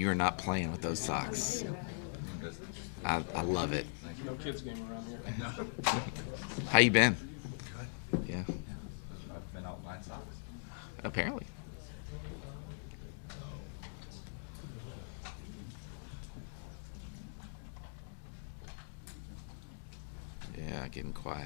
You're not playing with those socks. I love it. No kids game around here. How you been? Good. Yeah. I've been out buying socks. Apparently. Yeah, getting quiet.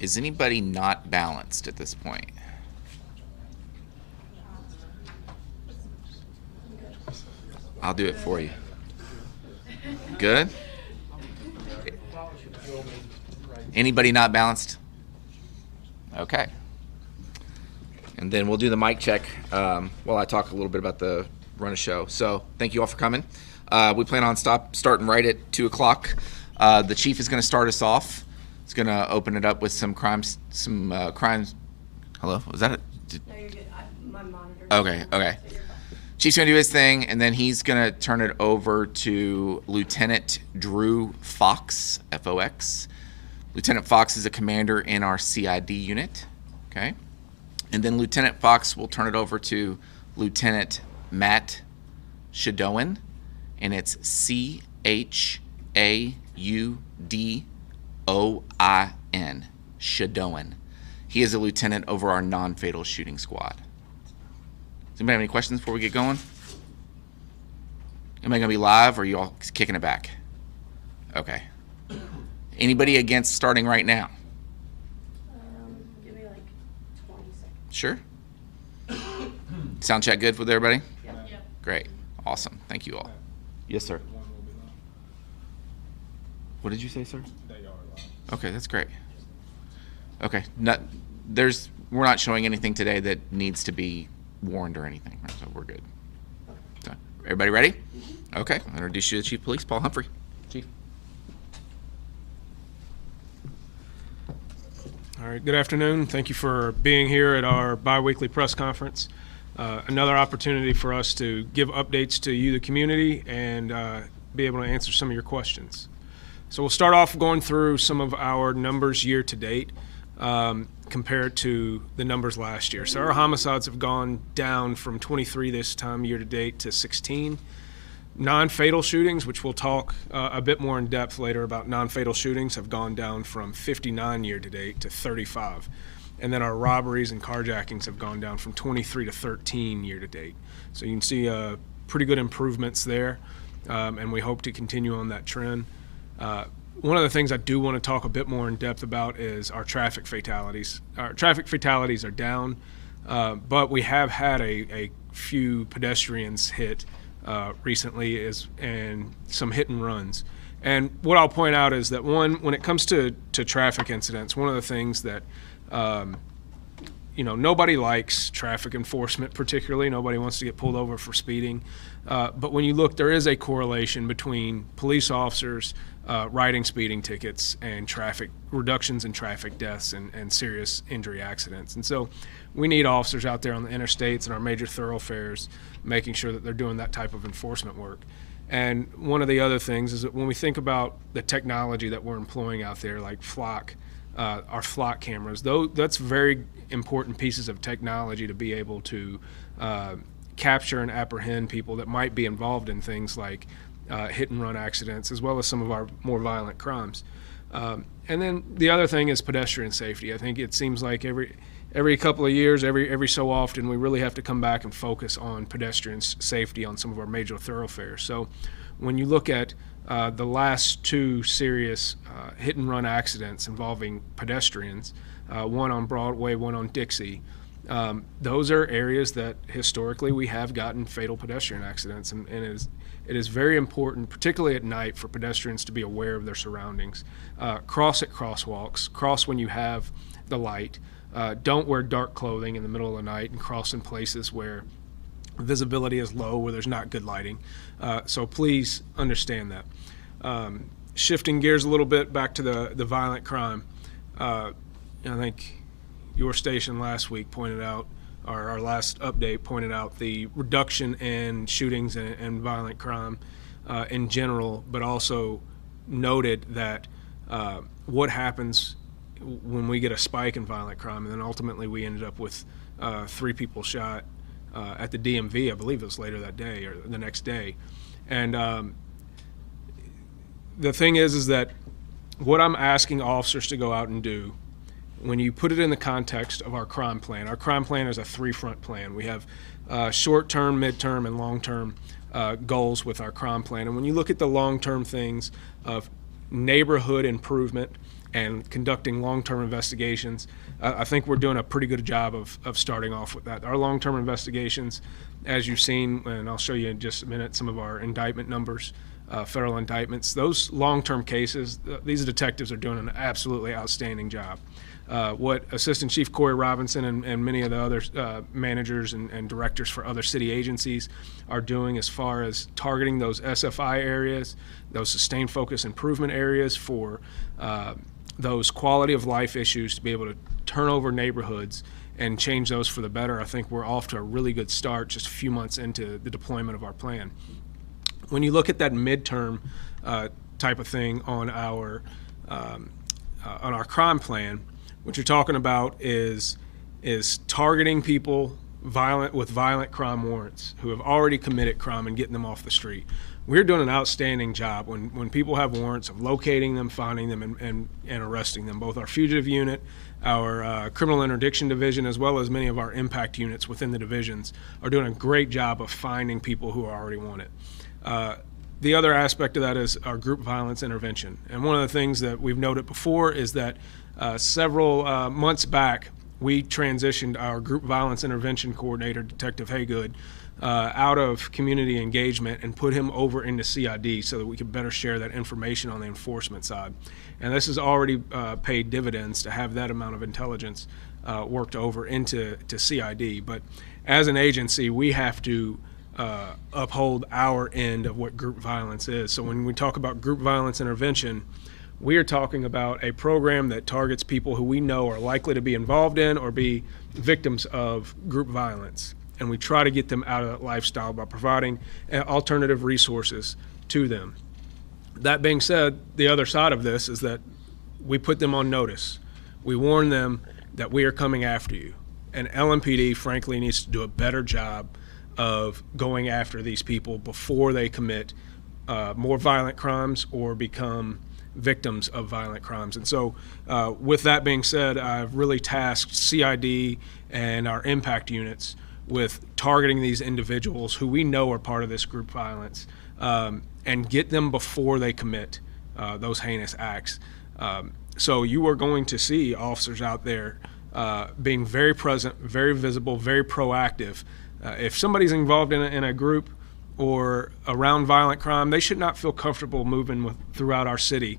Is anybody not balanced at this point? I'll do it for you. Good? Anybody not balanced? Okay. And then we'll do the mic check while I talk a little bit about the run of show. So thank you all for coming. We plan on starting right at 2 o'clock. The chief is going to start us off. It's going to open it up with some crimes. Hello? Was that it? No, you're good. My monitor. Okay. So you're fine. Chief's going to do his thing, and then he's going to turn it over to Lieutenant Drew Fox, F-O-X. Lieutenant Fox is a commander in our CID unit. Okay. And then Lieutenant Fox will turn it over to Lieutenant Matt Shadowan, and it's C-H-A-U-D-O-I-N, Shadowan. He is a lieutenant over our non-fatal shooting squad. Does anybody have any questions before we get going? Am I going to be live, or are you all kicking it back? Okay. Anybody against starting right now? Give me like 20 seconds. Sure. Sound check good with everybody? Yep. Great. Awesome. Thank you all. Yes, sir. One will be live. What did you say, sir? They are live. Okay, that's great. Okay. We're not showing anything today that needs to be warned or anything, right? So we're good. So, everybody ready? Okay. I'll introduce you to the Chief of Police, Paul Humphrey. Chief. All right, good afternoon. Thank you for being here at our bi-weekly press conference. Another opportunity for us to give updates to you, the community, and be able to answer some of your questions. So we'll start off going through some of our numbers year to date compared to the numbers last year. So our homicides have gone down from 23 this time year to date to 16. Non-fatal shootings, which we'll talk a bit more in depth later about non-fatal shootings, have gone down from 59 year to date to 35. And then our robberies and carjackings have gone down from 23 to 13 year to date. So you can see pretty good improvements there, and we hope to continue on that trend. One of the things I do want to talk a bit more in depth about is our traffic fatalities. Our traffic fatalities are down, but we have had a few pedestrians hit recently and some hit and runs. And what I'll point out is that when it comes to traffic incidents, one of the things that nobody likes traffic enforcement particularly. Nobody wants to get pulled over for speeding. But when you look, there is a correlation between police officers writing speeding tickets and reductions in traffic deaths and serious injury accidents. And so we need officers out there on the interstates and our major thoroughfares making sure that they're doing that type of enforcement work. And one of the other things is that when we think about the technology that we're employing out there, like our flock cameras, that's very important pieces of technology to be able to capture and apprehend people that might be involved in things like hit and run accidents, as well as some of our more violent crimes. And then the other thing is pedestrian safety. I think it seems like every couple of years, every so often, we really have to come back and focus on pedestrian safety on some of our major thoroughfares. So when you look at the last two serious hit and run accidents involving pedestrians, one on Broadway, one on Dixie, Those are areas that historically we have gotten fatal pedestrian accidents, and it is very important, particularly at night, for pedestrians to be aware of their surroundings. Cross at crosswalks, cross when you have the light. Don't wear dark clothing in the middle of the night, and cross in places where visibility is low, where there's not good lighting. So please understand that. Shifting gears a little bit back to the violent crime. I think your station last week pointed out, or our last update pointed out, the reduction in shootings and violent crime in general, but also noted that what happens when we get a spike in violent crime, and then ultimately we ended up with 3 people shot at the DMV. I believe it was later that day or the next day. And the thing is that what I'm asking officers to go out and do, when you put it in the context of our crime plan is a 3-front plan. We have short-term, mid-term, and long-term goals with our crime plan. And when you look at the long-term things of neighborhood improvement and conducting long-term investigations, I think we're doing a pretty good job of starting off with that. Our long-term investigations, as you've seen, and I'll show you in just a minute some of our indictment numbers, federal indictments, those long-term cases, these detectives are doing an absolutely outstanding job. What Assistant Chief Corey Robinson and many of the other managers and directors for other city agencies are doing as far as targeting those SFI areas, those sustained focus improvement areas for those quality of life issues, to be able to turn over neighborhoods and change those for the better. I think we're off to a really good start just a few months into the deployment of our plan. When you look at that midterm type of thing on our crime plan, what you're talking about is targeting people with violent crime warrants who have already committed crime and getting them off the street. We're doing an outstanding job when people have warrants of locating them, finding them, and arresting them. Both our fugitive unit, our criminal interdiction division, as well as many of our impact units within the divisions are doing a great job of finding people who are already wanted. The other aspect of that is our group violence intervention. And one of the things that we've noted before is that several months back, we transitioned our group violence intervention coordinator, Detective Haygood, out of community engagement and put him over into CID so that we could better share that information on the enforcement side. And this has already paid dividends to have that amount of intelligence worked over into CID. But as an agency, we have to uphold our end of what group violence is. So when we talk about group violence intervention, we are talking about a program that targets people who we know are likely to be involved in or be victims of group violence. And we try to get them out of that lifestyle by providing alternative resources to them. That being said, the other side of this is that we put them on notice. We warn them that we are coming after you. And LMPD, frankly, needs to do a better job of going after these people before they commit more violent crimes or become victims of violent crimes. And so with that being said, I've really tasked CID and our impact units with targeting these individuals who we know are part of this group violence and get them before they commit those heinous acts. So you are going to see officers out there being very present, very visible, very proactive. If somebody's involved in a group or around violent crime, they should not feel comfortable moving throughout our city.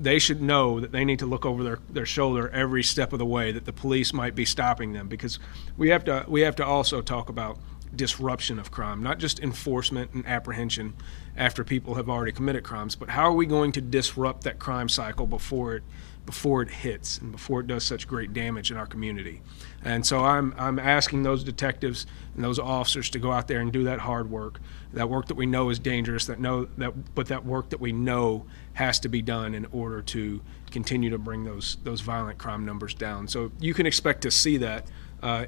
They should know that they need to look over their shoulder every step of the way, that the police might be stopping them, because we have to also talk about disruption of crime, not just enforcement and apprehension after people have already committed crimes, but how are we going to disrupt that crime cycle before it hits and before it does such great damage in our community. And so I'm asking those detectives and those officers to go out there and do that hard work, that work that we know is dangerous, but that work that we know has to be done in order to continue to bring those violent crime numbers down. So you can expect to see that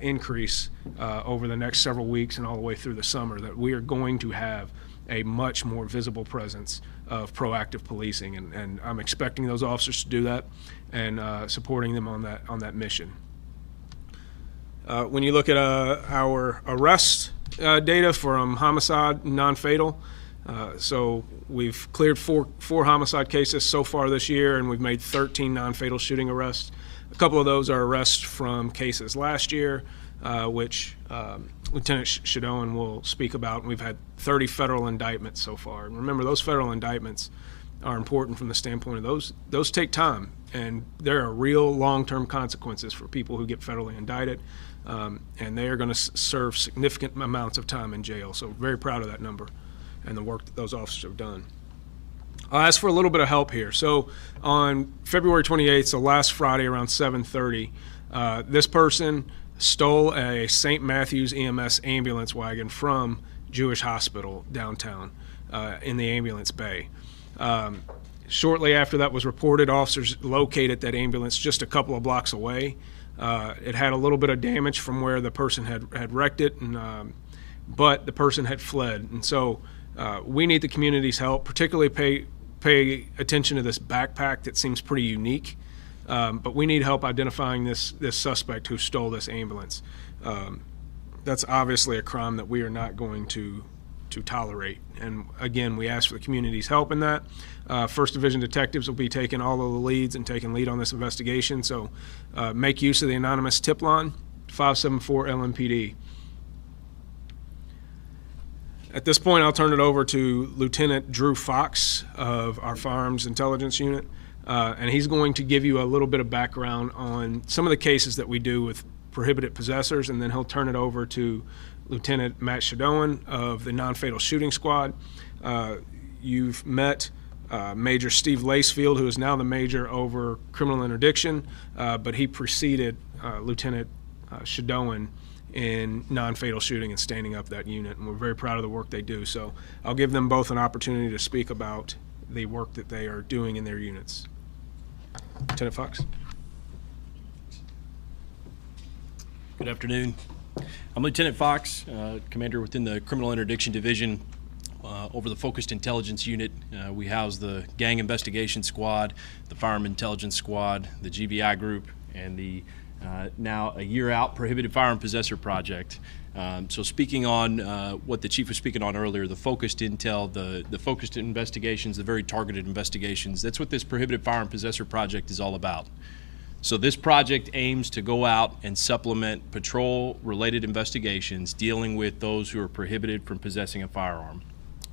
increase over the next several weeks and all the way through the summer, that we are going to have a much more visible presence of proactive policing, and I'm expecting those officers to do that and supporting them on that mission. When you look at our arrest data from homicide non-fatal, so we've cleared four homicide cases so far this year, and we've made 13 non-fatal shooting arrests. A couple of those are arrests from cases last year. which Lieutenant Shadoan will speak about. And we've had 30 federal indictments so far. And remember, those federal indictments are important from the standpoint of those take time, and there are real long-term consequences for people who get federally indicted, and they are going to serve significant amounts of time in jail. So very proud of that number and the work that those officers have done. I'll ask for a little bit of help here. So on February 28th, so last Friday around 7:30, this person stole a St. Matthew's EMS ambulance wagon from Jewish Hospital downtown in the ambulance bay. Shortly after that was reported, officers located that ambulance just a couple of blocks away. It had a little bit of damage from where the person had wrecked it, but the person had fled. And so we need the community's help, particularly pay attention to this backpack that seems pretty unique. But we need help identifying this suspect who stole this ambulance. That's obviously a crime that we are not going to tolerate. And again, we ask for the community's help in that. First Division detectives will be taking all of the leads and taking lead on this investigation. So make use of the anonymous tip line, 574 LMPD. At this point, I'll turn it over to Lieutenant Drew Fox of our Firearms Intelligence Unit. And he's going to give you a little bit of background on some of the cases that we do with prohibited possessors, and then he'll turn it over to Lieutenant Matt Shadoan of the Non-Fatal Shooting Squad. You've met Major Steve Lacefield, who is now the major over criminal interdiction, but he preceded Lieutenant Shadoan in non-fatal shooting and standing up that unit, and we're very proud of the work they do. So I'll give them both an opportunity to speak about the work that they are doing in their units. Lieutenant Fox. Good afternoon. I'm Lieutenant Fox, commander within the Criminal Interdiction Division. Over the Focused Intelligence Unit, we house the Gang Investigation Squad, the Firearm Intelligence Squad, the GBI Group, and the now a year out Prohibited Firearm Possessor Project. So speaking on what the chief was speaking on earlier, the focused intel, the focused investigations, the very targeted investigations, that's what this Prohibited Firearm Possessor Project is all about. So this project aims to go out and supplement patrol-related investigations dealing with those who are prohibited from possessing a firearm.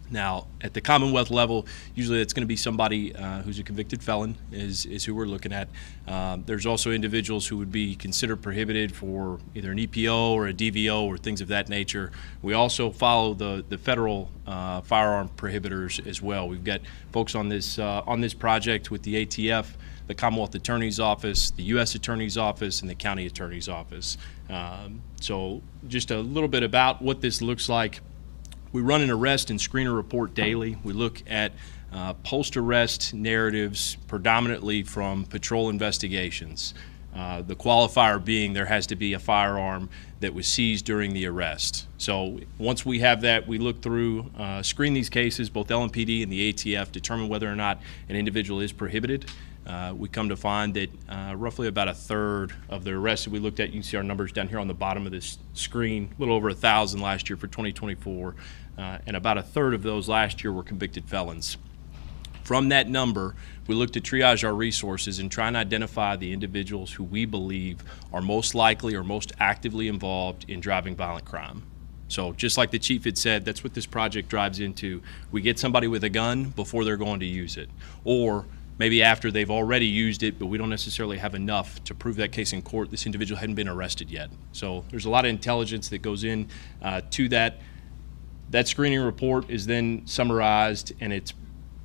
Now, at the Commonwealth level, usually it's going to be somebody who's a convicted felon is who we're looking at. There's also individuals who would be considered prohibited for either an EPO or a DVO or things of that nature. We also follow the federal firearm prohibitors as well. We've got folks on this project with the ATF, the Commonwealth Attorney's Office, the U.S. Attorney's Office, and the County Attorney's Office. So just a little bit about what this looks like. We run an arrest and screener report daily. We look at post-arrest narratives predominantly from patrol investigations. The qualifier being there has to be a firearm that was seized during the arrest. So once we have that, we look through, screen these cases, both LMPD and the ATF, determine whether or not an individual is prohibited. We come to find that roughly about a third of the arrests that we looked at, you can see our numbers down here on the bottom of this screen, a little over 1,000 last year for 2024, and about a third of those last year were convicted felons. From that number, we look to triage our resources and try and identify the individuals who we believe are most likely or most actively involved in driving violent crime. So just like the chief had said, that's what this project drives into. We get somebody with a gun before they're going to use it, or maybe after they've already used it, but we don't necessarily have enough to prove that case in court. This individual hadn't been arrested yet. So there's a lot of intelligence that goes in to that. That screening report is then summarized and it's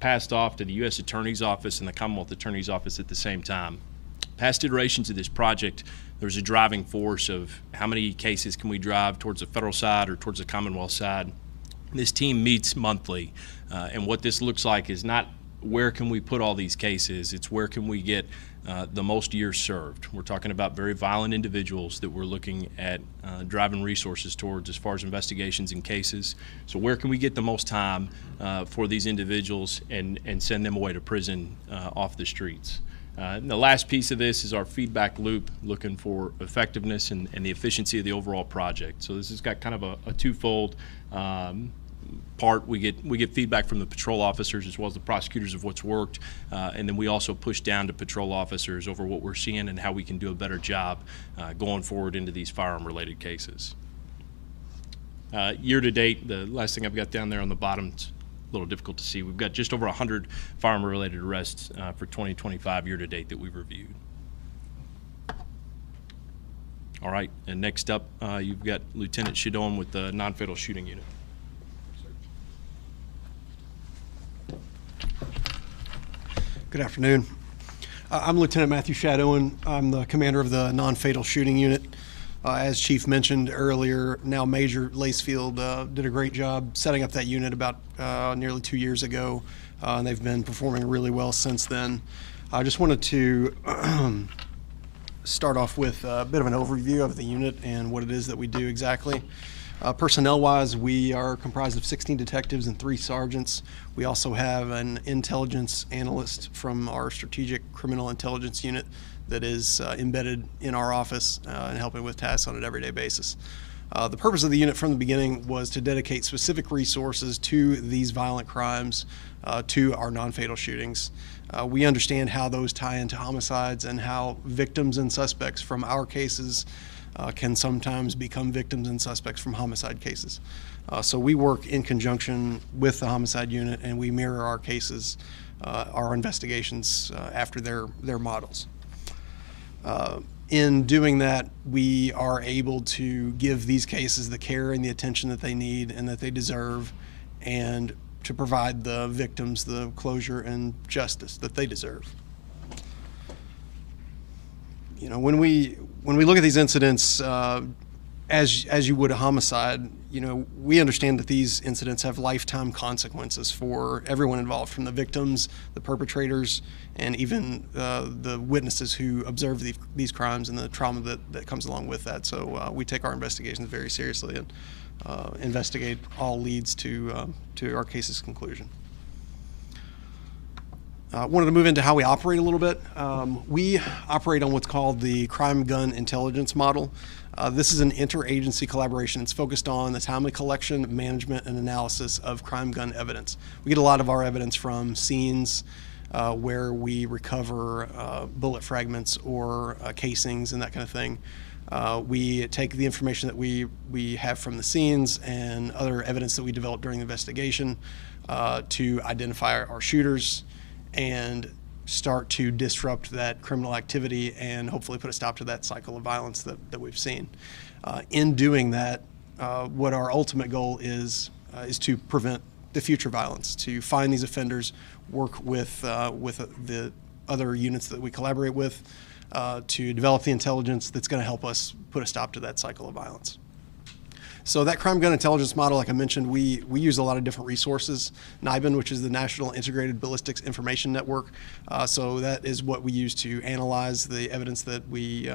passed off to the U.S. Attorney's Office and the Commonwealth Attorney's Office at the same time. Past iterations of this project, there's a driving force of how many cases can we drive towards the federal side or towards the Commonwealth side. This team meets monthly, and what this looks like is not where can we put all these cases, it's where can we get the most years served. We're talking about very violent individuals that we're looking at driving resources towards as far as investigations and cases. So where can we get the most time for these individuals and send them away to prison off the streets. And the last piece of this is our feedback loop, looking for effectiveness and the efficiency of the overall project. So this has got kind of a twofold part, we get feedback from the patrol officers as well as the prosecutors of what's worked, and then we also push down to patrol officers over what we're seeing and how we can do a better job going forward into these firearm-related cases. Year to date, the last thing I've got down there on the bottom, it's a little difficult to see. We've got just over 100 firearm-related arrests for 2025 year to date that we've reviewed. All right, and next up, you've got Lieutenant Shadone with the non-fatal shooting unit. Good afternoon. I'm Lieutenant Matthew Shadowan. I'm the commander of the non-fatal shooting unit. As Chief mentioned earlier, now Major Lacefield did a great job setting up that unit about nearly 2 years ago, and they've been performing really well since then. I just wanted to start off with a bit of an overview of the unit and what it is that we do exactly. Personnel-wise, we are comprised of 16 detectives and 3 sergeants. We also have an intelligence analyst from our strategic criminal intelligence unit that is embedded in our office and helping with tasks on an everyday basis. The purpose of the unit from the beginning was to dedicate specific resources to these violent crimes, to our non-fatal shootings. We understand how those tie into homicides and how victims and suspects from our cases can sometimes become victims and suspects from homicide cases. So we work in conjunction with the homicide unit, and we mirror our cases, our investigations after their models. In doing that, we are able to give these cases the care and the attention that they need and that they deserve, and to provide the victims the closure and justice that they deserve. You know, when we look at these incidents, as you would a homicide, you know, we understand that these incidents have lifetime consequences for everyone involved, from the victims, the perpetrators, and even the witnesses who observe these crimes and the trauma that comes along with that. So we take our investigations very seriously and investigate all leads to our case's conclusion. Wanted to move into how we operate a little bit. We operate on what's called the crime gun intelligence model. This is an interagency collaboration. It's focused on the timely collection, management, and analysis of crime gun evidence. We get a lot of our evidence from scenes where we recover bullet fragments or casings and that kind of thing. We take the information that we have from the scenes and other evidence that we develop during the investigation to identify our shooters and start to disrupt that criminal activity and hopefully put a stop to that cycle of violence that we've seen. In doing that, what our ultimate goal is to prevent the future violence, to find these offenders, work with the other units that we collaborate with, to develop the intelligence that's going to help us put a stop to that cycle of violence. So that crime gun intelligence model, like I mentioned, we use a lot of different resources. NIBIN, which is the National Integrated Ballistics Information Network. So that is what we use to analyze the evidence that we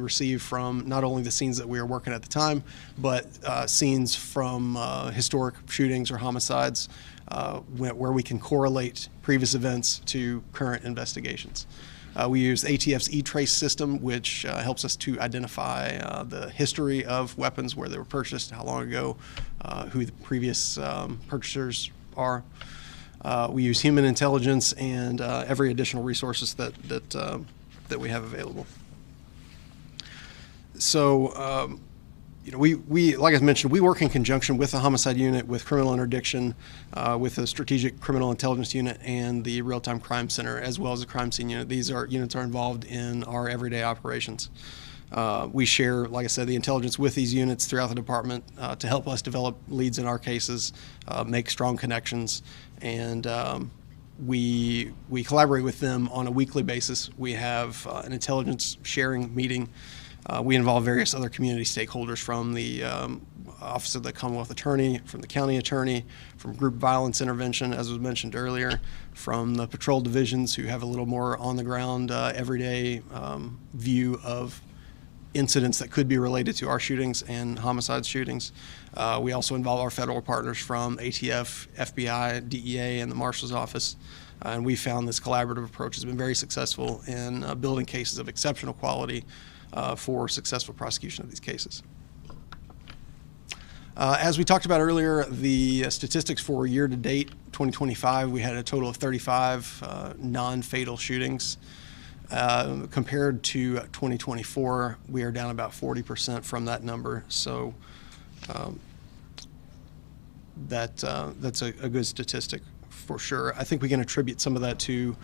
receive from not only the scenes that we are working at the time, but scenes from historic shootings or homicides, where we can correlate previous events to current investigations. We use ATF's E-Trace system, which helps us to identify the history of weapons, where they were purchased, how long ago, who the previous purchasers are. We use human intelligence and every additional resources that we have available. So, you know, we like I mentioned, we work in conjunction with the homicide unit, with criminal interdiction, with the strategic criminal intelligence unit, and the real-time crime center, as well as the crime scene unit. These units are involved in our everyday operations. We share, like I said, the intelligence with these units throughout the department to help us develop leads in our cases, make strong connections, and we collaborate with them on a weekly basis. We have an intelligence sharing meeting. We involve various other community stakeholders, from the Office of the Commonwealth Attorney, from the County Attorney, from Group Violence Intervention, as was mentioned earlier, from the patrol divisions, who have a little more on-the-ground, everyday view of incidents that could be related to our shootings and homicide shootings. We also involve our federal partners from ATF, FBI, DEA, and the Marshal's Office. And we found this collaborative approach has been very successful in building cases of exceptional quality for successful prosecution of these cases. As we talked about earlier, the statistics for year-to-date 2025, we had a total of 35 non-fatal shootings. Compared to 2024, we are down about 40% from that number. So that's a good statistic for sure. I think we can attribute some of that to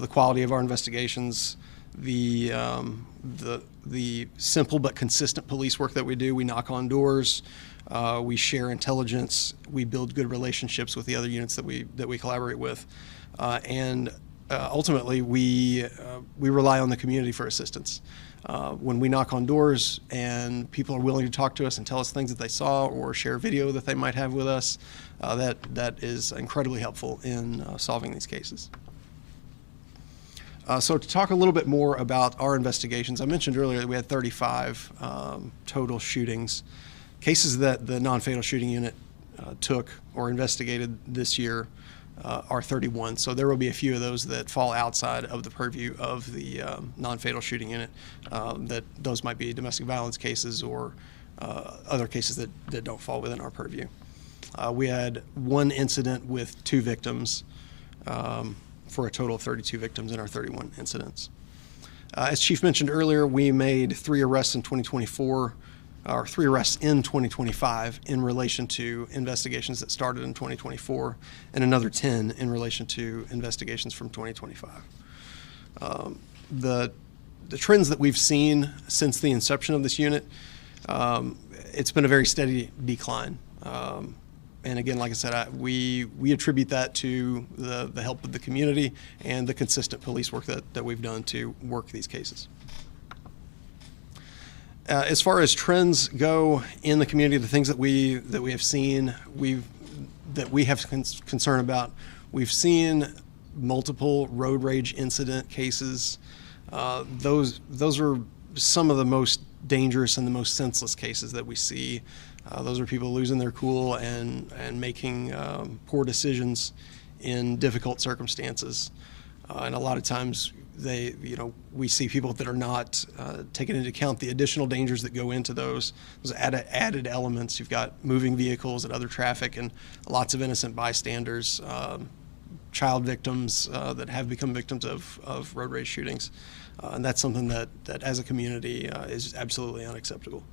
the quality of our investigations, the simple but consistent police work that we do. We knock on doors. We share intelligence. We build good relationships with the other units that we collaborate with, and ultimately we rely on the community for assistance. When we knock on doors and people are willing to talk to us and tell us things that they saw or share video that they might have with us, that is incredibly helpful in solving these cases. So to talk a little bit more about our investigations, I mentioned earlier that we had 35 total shootings. Cases that the non-fatal shooting unit took or investigated this year are 31. So there will be a few of those that fall outside of the purview of the non-fatal shooting unit. That those might be domestic violence cases or other cases that don't fall within our purview. We had one incident with 2 victims for a total of 32 victims in our 31 incidents. As Chief mentioned earlier, we made 3 arrests in 2024. Or 3 arrests in 2025 in relation to investigations that started in 2024, and another 10 in relation to investigations from 2025. The trends that we've seen since the inception of this unit, it's been a very steady decline. And again, like I said, we attribute that to the help of the community and the consistent police work that we've done to work these cases. As far as trends go in the community, the things that we have seen, that we have concern about, we've seen multiple road rage incident cases. Those are some of the most dangerous and the most senseless cases that we see. Those are people losing their cool and making poor decisions in difficult circumstances. And a lot of times we see people that are not taking into account the additional dangers that go into those added elements. You've got moving vehicles and other traffic and lots of innocent bystanders, child victims that have become victims of road rage shootings. And that's something that as a community is absolutely unacceptable.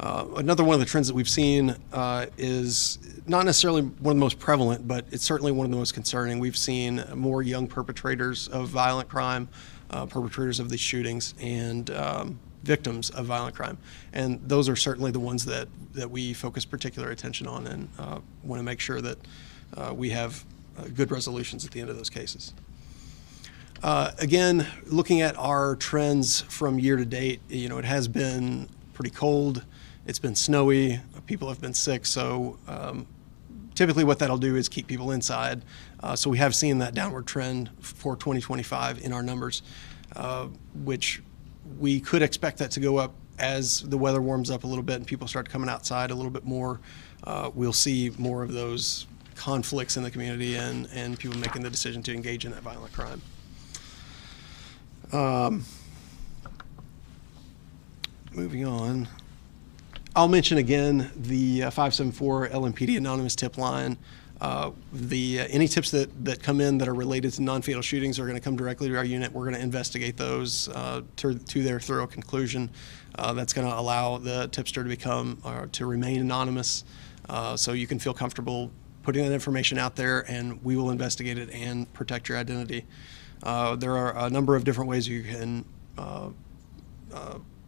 Another one of the trends that we've seen is not necessarily one of the most prevalent, but it's certainly one of the most concerning. We've seen more young perpetrators of violent crime, perpetrators of these shootings, and victims of violent crime. And those are certainly the ones that we focus particular attention on and want to make sure that we have good resolutions at the end of those cases. Again, looking at our trends from year to date, it has been pretty cold. It's been snowy, people have been sick, so typically what that'll do is keep people inside. So we have seen that downward trend for 2025 in our numbers, which we could expect that to go up as the weather warms up a little bit and people start coming outside a little bit more. We'll see more of those conflicts in the community and people making the decision to engage in that violent crime. Moving on. I'll mention again the 574 LMPD anonymous tip line. Any tips that come in that are related to non-fatal shootings are going to come directly to our unit. We're going to investigate those to their thorough conclusion. That's going to allow the tipster to remain anonymous, so you can feel comfortable putting that information out there, and we will investigate it and protect your identity. There are a number of different ways you can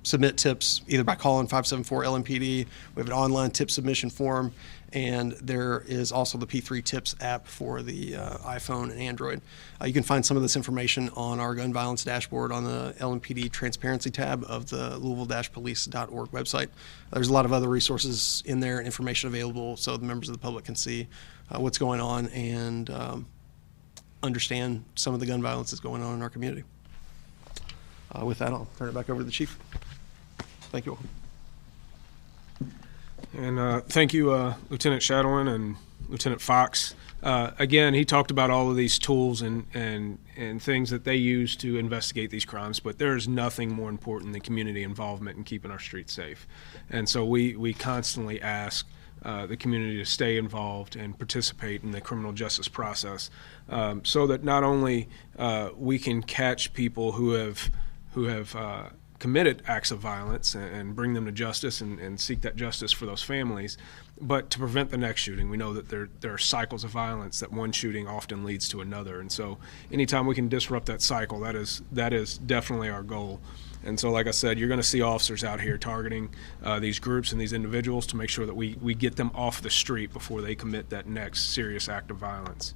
submit tips, either by calling 574 LMPD. We have an online tip submission form, and there is also the P3 Tips app for the iPhone and Android. You can find some of this information on our gun violence dashboard on the LMPD transparency tab of the Louisville-police.org website. There's a lot of other resources in there, information available so the members of the public can see what's going on and understand some of the gun violence that's going on in our community. With that, I'll turn it back over to the Chief. Thank you all. And thank you, Lieutenant Shadowin and Lieutenant Fox. Again, he talked about all of these tools and things that they use to investigate these crimes, but there is nothing more important than community involvement in keeping our streets safe. And so we constantly ask the community to stay involved and participate in the criminal justice process, so that not only we can catch people who have committed acts of violence and bring them to justice and seek that justice for those families, but to prevent the next shooting. We know that there are cycles of violence, that one shooting often leads to another. And so anytime we can disrupt that cycle, that is definitely our goal. And so, like I said, you're going to see officers out here targeting these groups and these individuals to make sure that we get them off the street before they commit that next serious act of violence.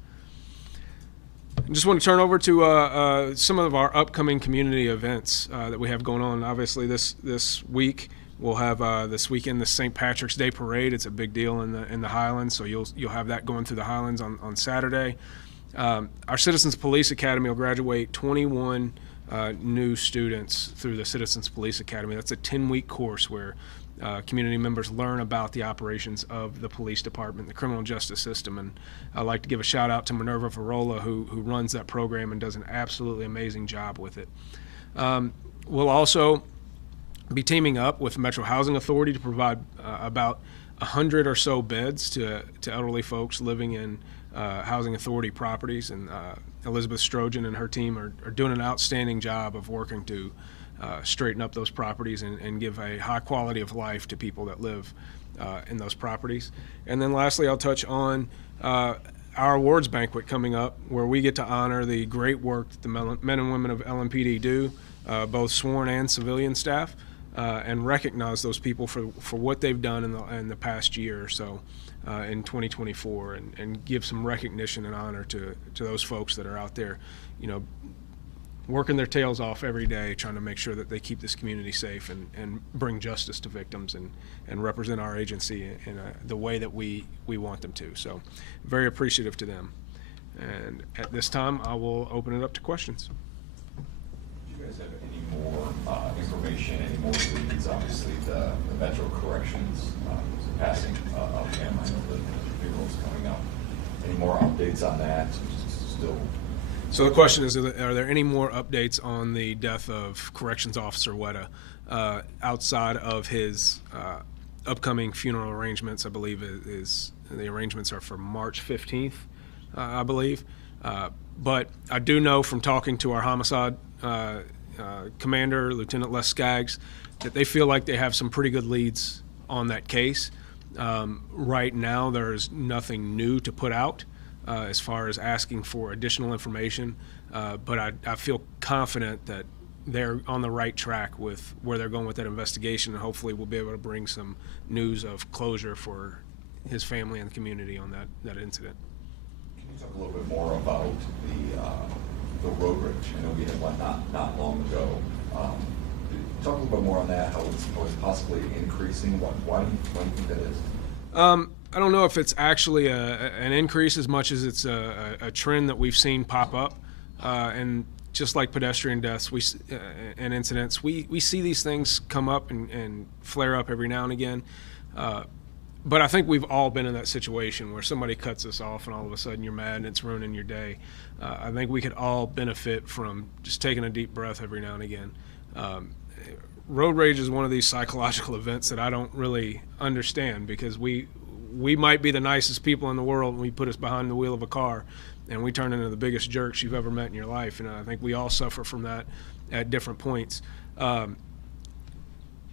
I just want to turn over to some of our upcoming community events that we have going on. Obviously, this week we'll have this weekend the St. Patrick's Day Parade. It's a big deal in the Highlands, so you'll have that going through the Highlands on Saturday. Our Citizens Police Academy will graduate 21 new students through the Citizens Police Academy. That's a 10-week course where community members learn about the operations of the police department, the criminal justice system. And I'd like to give a shout out to Minerva Varola, who runs that program and does an absolutely amazing job with it. We'll also be teaming up with Metro Housing Authority to provide about 100 or so beds to elderly folks living in Housing Authority properties. And Elizabeth Strojan and her team are doing an outstanding job of working to straighten up those properties and give a high quality of life to people that live in those properties. And then lastly, I'll touch on our awards banquet coming up, where we get to honor the great work that the men and women of LMPD do, both sworn and civilian staff, and recognize those people for what they've done in the past year or so in 2024, and give some recognition and honor to those folks that are out there, working their tails off every day trying to make sure that they keep this community safe and bring justice to victims and represent our agency in the way that we want them to. So very appreciative to them. And at this time, I will open it up to questions. Do you guys have any more information, any more leads? Obviously, the Metro Corrections passing of him. I know the funeral's coming up. Any more updates on that? Still. So the question is, are there any more updates on the death of Corrections Officer Weta outside of his upcoming funeral arrangements? I believe the arrangements are for March 15th, I believe. But I do know from talking to our homicide commander, Lieutenant Les Skaggs, that they feel like they have some pretty good leads on that case. Right now, there's nothing new to put out as far as asking for additional information, but I feel confident that they're on the right track with where they're going with that investigation, and hopefully we'll be able to bring some news of closure for his family and the community on that incident. Can you talk a little bit more about the road rage? I know we had one not long ago. Talk a little bit more on that, how it's possibly increasing. Why do you think that is? I don't know if it's actually an increase as much as it's a trend that we've seen pop up. And just like pedestrian deaths and incidents, we see these things come up and flare up every now and again. But I think we've all been in that situation where somebody cuts us off and all of a sudden you're mad and it's ruining your day. I think we could all benefit from just taking a deep breath every now and again. Road rage is one of these psychological events that I don't really understand, because we might be the nicest people in the world when we put us behind the wheel of a car and we turn into the biggest jerks you've ever met in your life. And I think we all suffer from that at different points.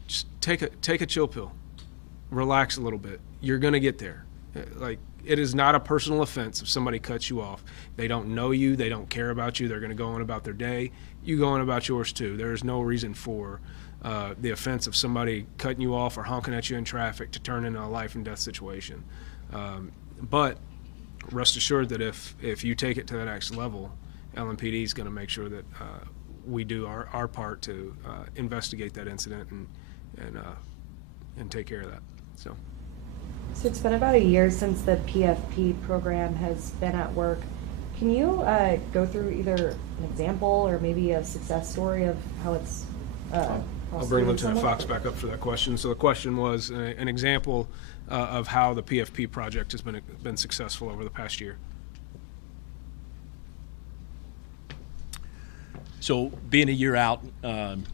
Just take a chill pill, relax a little bit. You're going to get there. It is not a personal offense if somebody cuts you off. They don't know you. They don't care about you. They're going to go on about their day. You go on about yours too. There is no reason for the offense of somebody cutting you off or honking at you in traffic to turn into a life and death situation. But rest assured that if you take it to the next level, LMPD is going to make sure that we do our part to investigate that incident and take care of that. So it's been about a year since the PFP program has been at work. Can you go through either an example or maybe a success story of how it's I'll bring Lieutenant Fox back up for that question. So the question was an example of how the PFP project has been successful over the past year. So being a year out,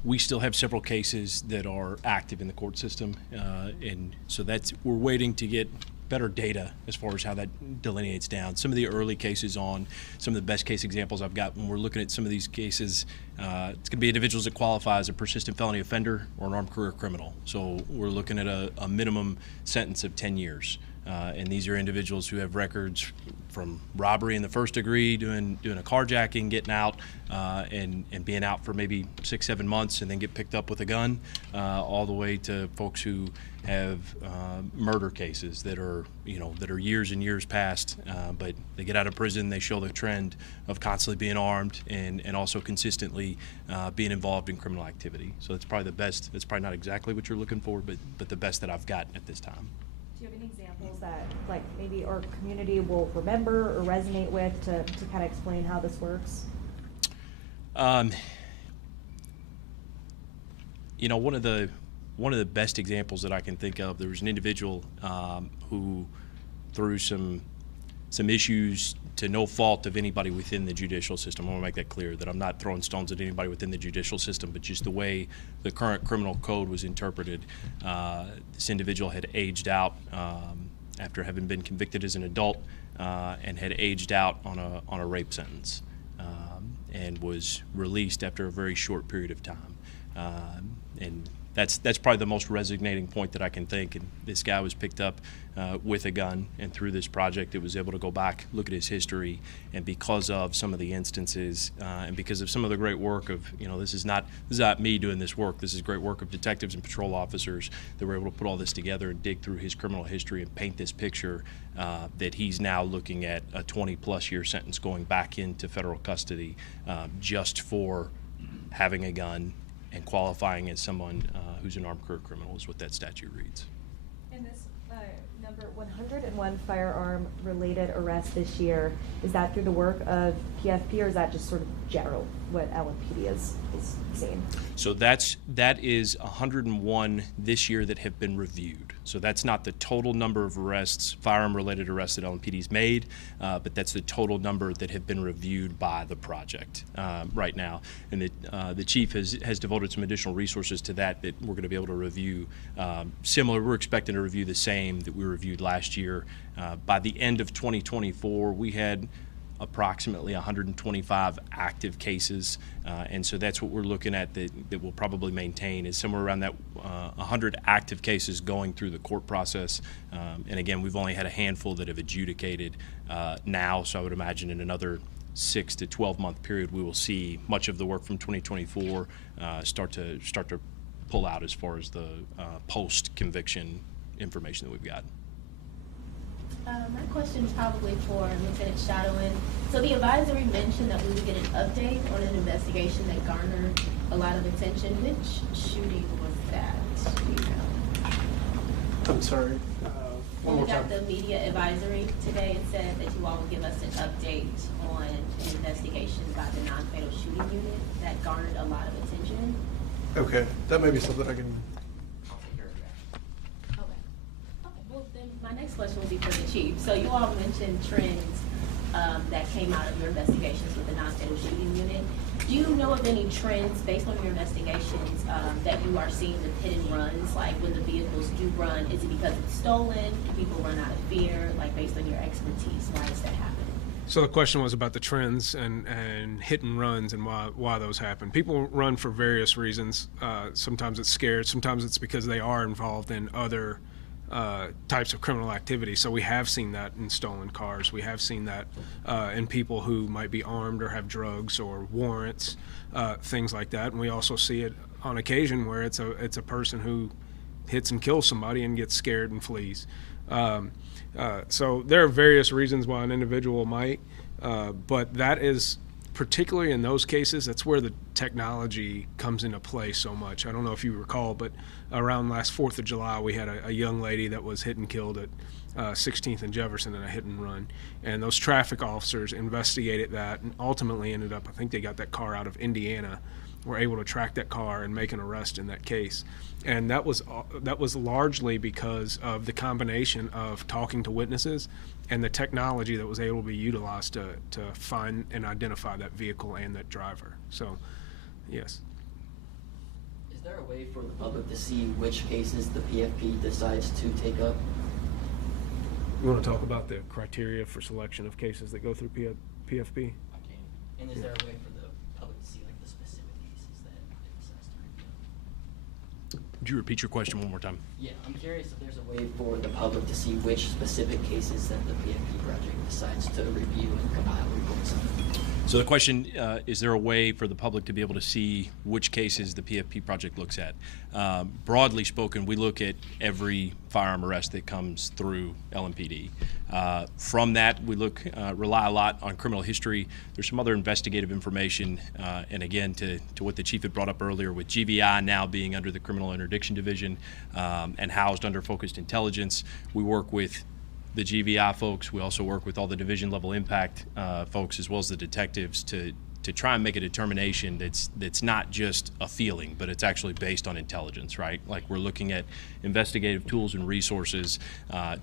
we still have several cases that are active in the court system, and so we're waiting to get better data as far as how that delineates down. Some of the early cases on some of the best case examples I've got when we're looking at some of these cases, it's going to be individuals that qualify as a persistent felony offender or an armed career criminal. So we're looking at a minimum sentence of 10 years. And these are individuals who have records from robbery in the first degree, doing a carjacking, getting out, and being out for maybe 6-7 months, and then get picked up with a gun, all the way to folks who have murder cases that are years and years past, but they get out of prison, they show the trend of constantly being armed and also consistently being involved in criminal activity. So that's probably the best. That's probably not exactly what you're looking for, but the best that I've got at this time. Do you have any examples that, like, maybe our community will remember or resonate with to kind of explain how this works? One of the best examples that I can think of, there was an individual who, through some issues to no fault of anybody within the judicial system, I want to make that clear, that I'm not throwing stones at anybody within the judicial system, but just the way the current criminal code was interpreted. This individual had aged out after having been convicted as an adult and had aged out on a rape sentence and was released after a very short period of time. And that's probably the most resonating point that I can think. And this guy was picked up with a gun, and through this project, it was able to go back, look at his history, and because of some of the instances, and because of some of the great work of, this is not me doing this work. This is great work of detectives and patrol officers that were able to put all this together and dig through his criminal history and paint this picture that he's now looking at a 20-plus year sentence going back into federal custody just for having a gun and qualifying as someone who's an armed career criminal is what that statute reads. And this number 101 firearm-related arrests this year, is that through the work of PFP, or is that just sort of general what LMPD is seeing? So that is 101 this year that have been reviewed. So that's not the total number of arrests, firearm-related arrests that LMPD's made, but that's the total number that have been reviewed by the project right now. And the chief has devoted some additional resources to that we're going to be able to review. Similar, we're expecting to review the same that we reviewed last year. By the end of 2024, we had approximately 125 active cases, and so that's what we're looking at that we'll probably maintain is somewhere around that 100 active cases going through the court process. And again, we've only had a handful that have adjudicated now, so I would imagine in another 6 to 12 month period we will see much of the work from 2024 start to pull out as far as the post-conviction information that we've got. My question is probably for Lieutenant Shadowin. So the advisory mentioned that we would get an update on an investigation that garnered a lot of attention. Which shooting was that? Do you know? I'm sorry. One more We time. got the media advisory today. It said that you all would give us an update on an investigation by the non-fatal shooting unit that garnered a lot of attention. Okay, that may be something I can. Well, then my next question will be for the chief. So you all mentioned trends that came out of your investigations with the non-fatal shooting unit. Do you know of any trends based on your investigations that you are seeing with hit and runs? Like when the vehicles do run, is it because it's stolen? Do people run out of fear? Like based on your expertise, why is that happening? So the question was about the trends and hit and runs and why those happen. People run for various reasons. Sometimes it's scared. Sometimes it's because they are involved in other types of criminal activity. So we have seen that in stolen cars. We have seen that in people who might be armed or have drugs or warrants, things like that. And we also see it on occasion where it's a person who hits and kills somebody and gets scared and flees. So there are various reasons why an individual might, but that is particularly in those cases, that's where the technology comes into play so much. I don't know if you recall, but around last 4th of July, we had a young lady that was hit and killed at 16th and Jefferson in a hit and run. And those traffic officers investigated that and ultimately ended up, I think they got that car out of Indiana, were able to track that car and make an arrest in that case. And that was largely because of the combination of talking to witnesses and the technology that was able to be utilized to find and identify that vehicle and that driver. So, yes. Is there a way for the public to see which cases the PFP decides to take up? You want to talk about the criteria for selection of cases that go through PFP? Okay. And is there a way for the public to see like the specific cases that it decides to review? Would you repeat your question one more time? Yeah, I'm curious if there's a way for the public to see which specific cases that the PFP project decides to review and compile reports on. So the question, is there a way for the public to be able to see which cases the PFP project looks at? Broadly spoken, we look at every firearm arrest that comes through LMPD. From that, we rely a lot on criminal history. There's some other investigative information, and again, to what the chief had brought up earlier, with GVI now being under the Criminal Interdiction Division and housed under Focused Intelligence, we work with the GVI folks. We also work with all the division level impact folks, as well as the detectives, to try and make a determination that's not just a feeling, but it's actually based on intelligence, right? Like, we're looking at investigative tools and resources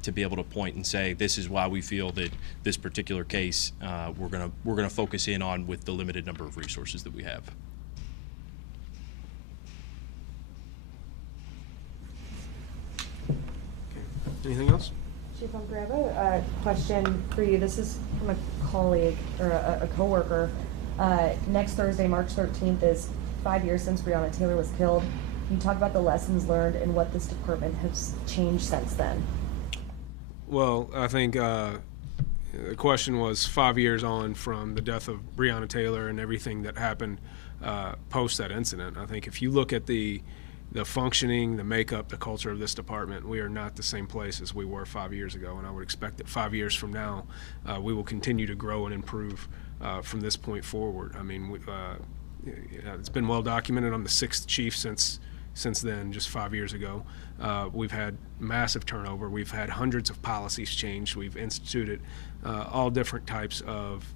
to be able to point and say, this is why we feel that this particular case we're gonna focus in on with the limited number of resources that we have. Anything else? Chief Humphrey, I have a question for you. This is from a colleague or a coworker. Next Thursday, March 13th, is 5 years since Breonna Taylor was killed. Can you talk about the lessons learned and what this department has changed since then? Well, I think the question was 5 years on from the death of Breonna Taylor and everything that happened post that incident. I think if you look at the functioning, the makeup, the culture of this department, we are not the same place as we were 5 years ago, and I would expect that 5 years from now we will continue to grow and improve from this point forward. I mean, it's been well documented. I'm the 6th chief since then, just 5 years ago. We've had massive turnover. We've had hundreds of policies changed. We've instituted all different types of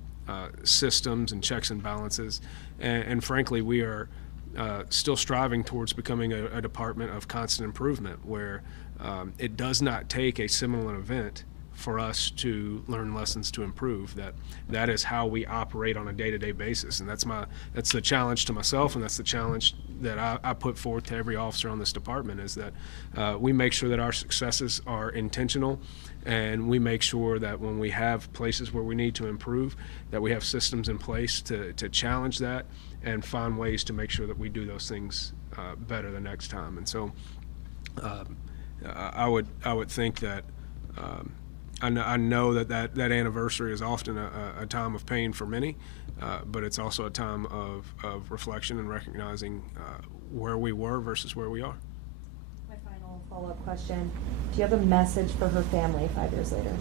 systems and checks and balances, and frankly, we are still striving towards becoming a department of constant improvement, where it does not take a similar event for us to learn lessons to improve. That is how we operate on a day-to-day basis, and that's the challenge to myself, and that's the challenge that I put forth to every officer on this department, is that we make sure that our successes are intentional, and we make sure that when we have places where we need to improve, that we have systems in place to challenge that and find ways to make sure that we do those things better the next time. And so I would think that I know that anniversary is often a time of pain for many, but it's also a time of reflection and recognizing where we were versus where we are. My final follow-up question: do you have a message for her family 5 years later?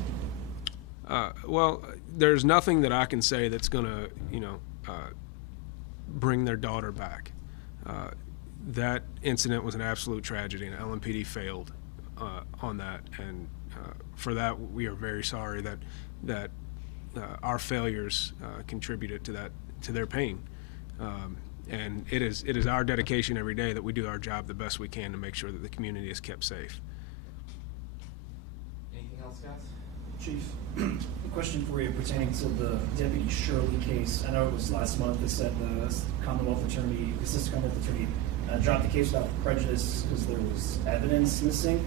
Well, there's nothing that I can say that's going to, bring their daughter back. That incident was an absolute tragedy, and LMPD failed on that, and for that we are very sorry that our failures contributed to their pain. And it is our dedication every day that we do our job the best we can to make sure that the community is kept safe. Anything else, guys? Chief, a question for you pertaining to the Deputy Shirley case. I know it was last month that said the Assistant Commonwealth Attorney dropped the case without prejudice because there was evidence missing.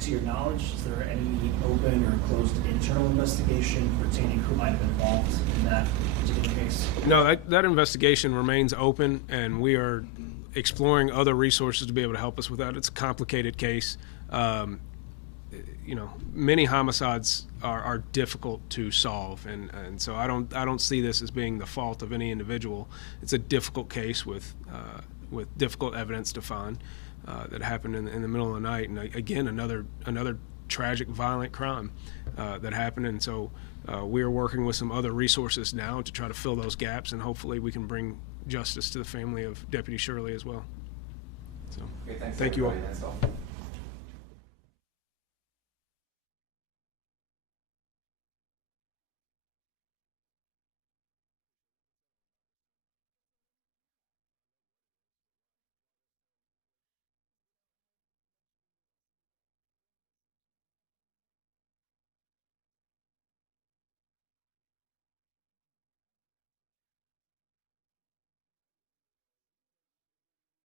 To your knowledge, is there any open or closed internal investigation pertaining who might have been involved in that particular case? No, that investigation remains open, and we are exploring other resources to be able to help us with that. It's a complicated case. Many homicides are difficult to solve, and so I don't see this as being the fault of any individual. It's a difficult case with difficult evidence to find that happened in the middle of the night, and again another tragic violent crime that happened. And so we are working with some other resources now to try to fill those gaps, and hopefully we can bring justice to the family of Deputy Shirley as well. So, Okay, thanks thank you all. everybody. That's all.